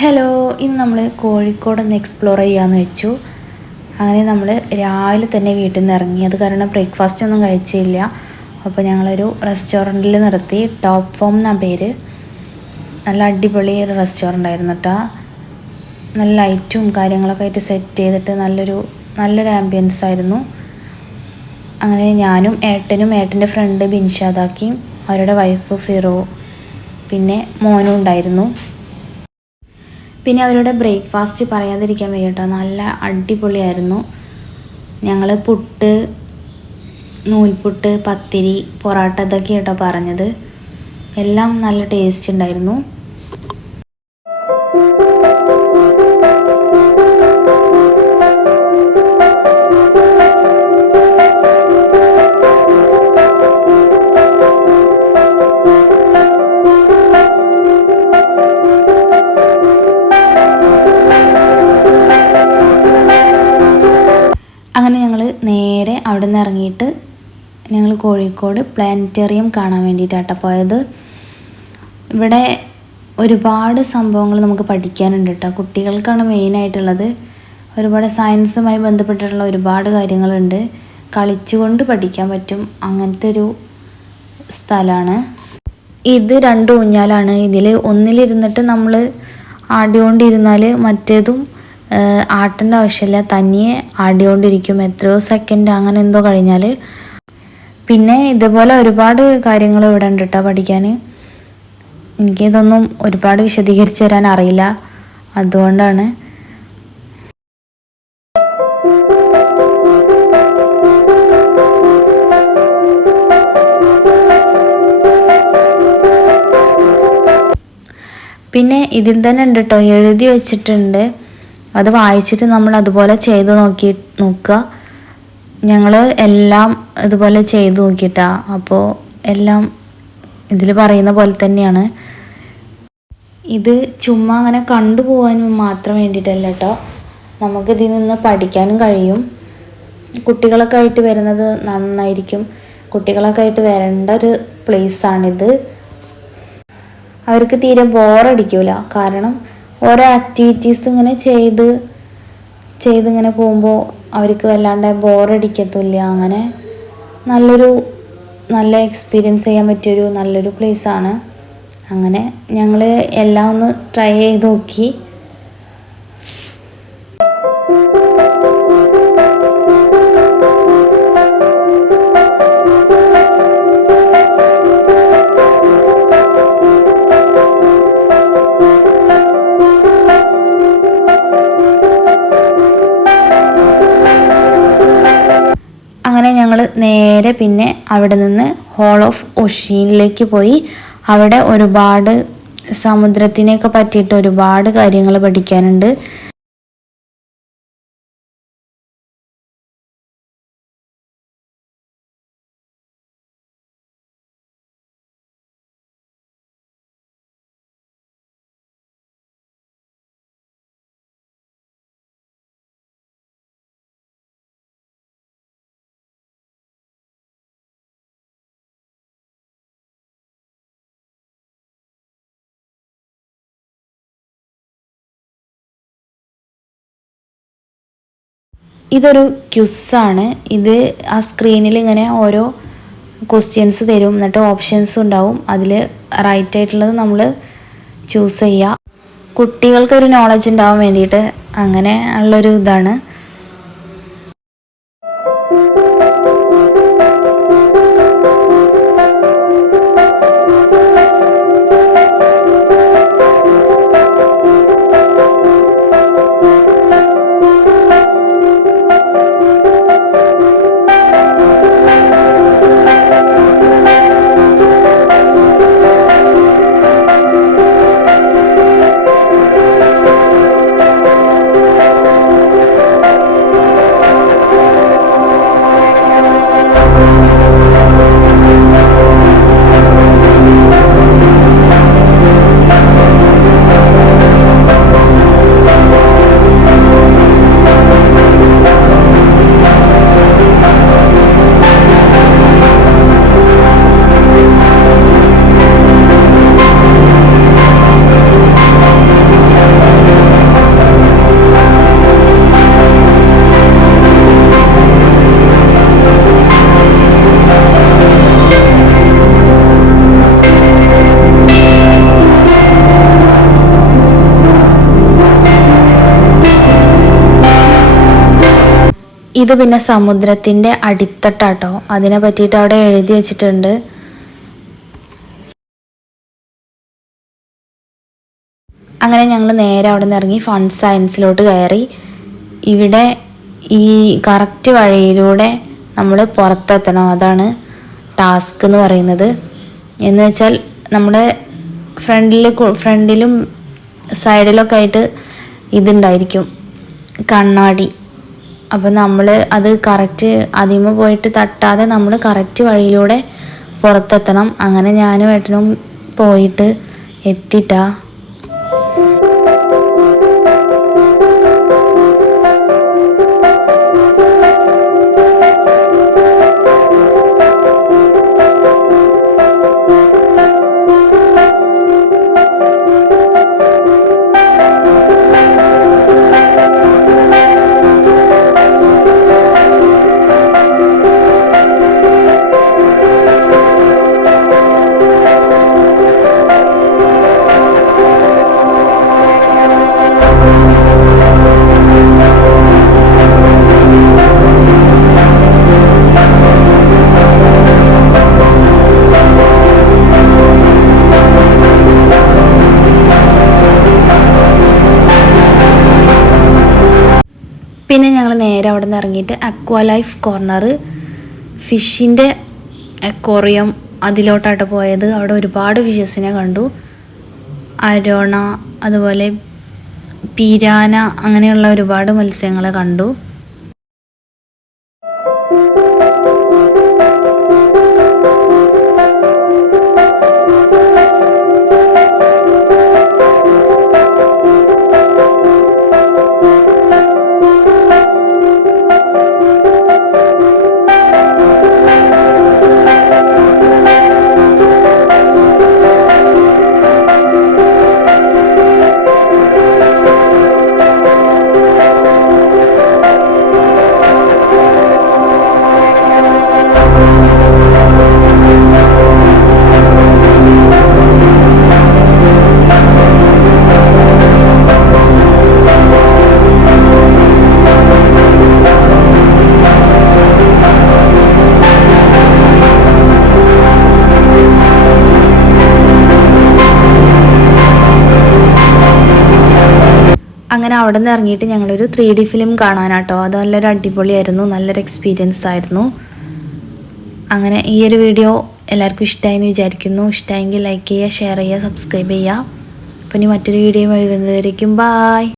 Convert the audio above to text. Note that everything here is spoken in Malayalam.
ഹലോ, ഇന്ന് നമ്മൾ കോഴിക്കോടൊന്ന് എക്സ്പ്ലോർ ചെയ്യാമെന്ന് വെച്ചു. അങ്ങനെ നമ്മൾ രാവിലെ തന്നെ വീട്ടിൽ നിന്ന് ഇറങ്ങി. അത് കാരണം ബ്രേക്ക്ഫാസ്റ്റ് ഒന്നും കഴിച്ചില്ല. അപ്പോൾ ഞങ്ങളൊരു റെസ്റ്റോറൻറ്റിൽ നിർത്തി. ടോപ്പ് ഫോം എന്നാണ് പേര്. നല്ല അടിപൊളി ഒരു റെസ്റ്റോറൻ്റ് ആയിരുന്നു കേട്ടോ. നല്ല ലൈറ്റും കാര്യങ്ങളൊക്കെ ആയിട്ട് സെറ്റ് ചെയ്തിട്ട് നല്ലൊരു ആംബിയൻസ് ആയിരുന്നു. അങ്ങനെ ഞാനും ഏട്ടനും ഏട്ടൻ്റെ ഫ്രണ്ട് ബിൻഷാദാക്കിയും അവരുടെ വൈഫ് ഫിറോ പിന്നെ മോനും ഉണ്ടായിരുന്നു. പിന്നെ അവരുടെ ബ്രേക്ക്ഫാസ്റ്റ് പറയാതിരിക്കാൻ വയ്യ കേട്ടോ, നല്ല അടിപൊളിയായിരുന്നു. ഞങ്ങൾ പുട്ട്, നൂൽപുട്ട്, പത്തിരി, പൊറോട്ട ഇതൊക്കെ കേട്ടോ പറഞ്ഞത്. എല്ലാം നല്ല ടേസ്റ്റ് ഉണ്ടായിരുന്നു. അങ്ങനെ ഞങ്ങൾ നേരെ അവിടെ നിന്ന് ഇറങ്ങിയിട്ട് ഞങ്ങൾ കോഴിക്കോട് പ്ലാനറ്റേറിയം കാണാൻ വേണ്ടിയിട്ടാണ് പോയത്. ഇവിടെ ഒരുപാട് സംഭവങ്ങൾ നമുക്ക് പഠിക്കാനുണ്ട് കേട്ടോ. കുട്ടികൾക്കാണ് മെയിനായിട്ടുള്ളത്. ഒരുപാട് സയൻസുമായി ബന്ധപ്പെട്ടിട്ടുള്ള ഒരുപാട് കാര്യങ്ങളുണ്ട്. കളിച്ചുകൊണ്ട് പഠിക്കാൻ പറ്റും, അങ്ങനത്തെ ഒരു സ്ഥലമാണ് ഇത്. 2 ഊഞ്ഞാലാണ്. ഇതിൽ ഒന്നിലിരുന്നിട്ട് നമ്മൾ ആടിക്കൊണ്ടിരുന്നാൽ മറ്റേതും ആട്ടേണ്ട ആവശ്യമില്ല, തനിയെ ആടിക്കൊണ്ടിരിക്കും. എത്രയോ സെക്കൻഡ് അങ്ങനെ എന്തോ കഴിഞ്ഞാൽ. പിന്നെ ഇതുപോലെ ഒരുപാട് കാര്യങ്ങൾ ഇവിടെ ഉണ്ട് കേട്ടോ പഠിക്കാൻ. എനിക്കിതൊന്നും ഒരുപാട് വിശദീകരിച്ച് തരാൻ അറിയില്ല, അതുകൊണ്ടാണ്. പിന്നെ ഇതിൽ തന്നെ ഉണ്ട് കേട്ടോ, എഴുതി വെച്ചിട്ടുണ്ട്. അത് വായിച്ചിട്ട് നമ്മൾ അതുപോലെ ചെയ്ത് നോക്കുക. ഞങ്ങൾ എല്ലാം ഇതുപോലെ ചെയ്ത് നോക്കിയിട്ടാ. അപ്പോൾ എല്ലാം ഇതിൽ പറയുന്ന പോലെ തന്നെയാണ്. ഇത് ചുമ്മാ അങ്ങനെ കണ്ടുപോകാനും മാത്രം വേണ്ടിയിട്ടല്ല കേട്ടോ, നമുക്കിതിൽ നിന്ന് പഠിക്കാനും കഴിയും. കുട്ടികളൊക്കെ ആയിട്ട് വരുന്നത് നന്നായിരിക്കും. കുട്ടികളൊക്കെ ആയിട്ട് വരേണ്ട ഒരു പ്ലേസാണിത്. അവർക്ക് തീരെ ബോറടിക്കില്ല. കാരണം ഓരോ ആക്ടിവിറ്റീസ് ഇങ്ങനെ ചെയ്തിങ്ങനെ പോകുമ്പോൾ അവർക്ക് വല്ലാണ്ട് ബോറടിക്കത്തില്ല. അങ്ങനെ നല്ല എക്സ്പീരിയൻസ് ചെയ്യാൻ പറ്റിയൊരു നല്ലൊരു പ്ലേസാണ്. അങ്ങനെ ഞങ്ങൾ എല്ലാം ഒന്ന് ട്രൈ ചെയ്ത് നോക്കി. അങ്ങനെ ഞങ്ങൾ നേരെ പിന്നെ അവിടെ നിന്ന് ഹോൾ ഓഫ് ഒഷീനിലേക്ക് പോയി. അവിടെ ഒരുപാട് സമുദ്രത്തിനെയൊക്കെ പറ്റിയിട്ട് ഒരുപാട് കാര്യങ്ങൾ പഠിക്കാനുണ്ട്. ഇതൊരു ക്വിസാണ്. ഇത് ആ സ്ക്രീനിൽ ഇങ്ങനെ ഓരോ ക്വസ്റ്റ്യൻസ് തരും, എന്നിട്ട് ഓപ്ഷൻസ് ഉണ്ടാവും. അതിൽ റൈറ്റ് ആയിട്ടുള്ളത് നമ്മൾ ചൂസ് ചെയ്യുക. കുട്ടികൾക്കൊരു നോളജ് ഉണ്ടാവാൻ വേണ്ടിയിട്ട് അങ്ങനെ ഉള്ളൊരു ഇതാണ്. ഇത് പിന്നെ സമുദ്രത്തിൻ്റെ അടിത്തട്ടാട്ടോ, അതിനെ പറ്റിയിട്ട് അവിടെ എഴുതി വെച്ചിട്ടുണ്ട്. അങ്ങനെ ഞങ്ങൾ നേരെ അവിടെ നിന്ന് ഇറങ്ങി ഫൺ സയൻസിലോട്ട് കയറി. ഇവിടെ ഈ കറക്റ്റ് വഴിയിലൂടെ നമ്മൾ പുറത്തെത്തണം, അതാണ് ടാസ്ക് എന്ന് പറയുന്നത്. എന്ന് വെച്ചാൽ നമ്മുടെ ഫ്രണ്ടിലും സൈഡിലൊക്കെ ആയിട്ട് ഇതുണ്ടായിരിക്കും, കണ്ണാടി. അപ്പം നമ്മൾ അത് കറക്റ്റ് അതിമ പോയിട്ട് തട്ടാതെ നമ്മൾ കറക്റ്റ് വഴിയിലൂടെ പുറത്തെത്തണം. അങ്ങനെ ഞാനും ഏട്ടനും പോയിട്ട് എത്തിയിട്ടാ. പിന്നെ ഞങ്ങൾ നേരെ അവിടെ നിന്ന് ഇറങ്ങിയിട്ട് അക്വാ ലൈഫ് കോർണർ, ഫിഷിൻ്റെ അക്വേറിയം, അതിലോട്ടായിട്ട് പോയത്. അവിടെ ഒരുപാട് ഫിഷസിനെ കണ്ടു. അരോണ, അതുപോലെ പിരാന, അങ്ങനെയുള്ള ഒരുപാട് മത്സ്യങ്ങളെ കണ്ടു. അങ്ങനെ അവിടെ നിന്ന് ഇറങ്ങിയിട്ട് ഞങ്ങളൊരു 3D ഫിലിം കാണാനാട്ടോ. അത് നല്ലൊരു അടിപൊളിയായിരുന്നു, നല്ലൊരു എക്സ്പീരിയൻസ് ആയിരുന്നു. അങ്ങനെ ഈ ഒരു വീഡിയോ എല്ലാവർക്കും ഇഷ്ടമായി എന്ന് വിചാരിക്കുന്നു. ഇഷ്ടമായെങ്കിൽ ലൈക്ക് ചെയ്യുക, ഷെയർ ചെയ്യുക, സബ്സ്ക്രൈബ് ചെയ്യുക. അപ്പോൾ ഇനി മറ്റൊരു വീഡിയോ വരുന്നതായിരിക്കും. ബായ്.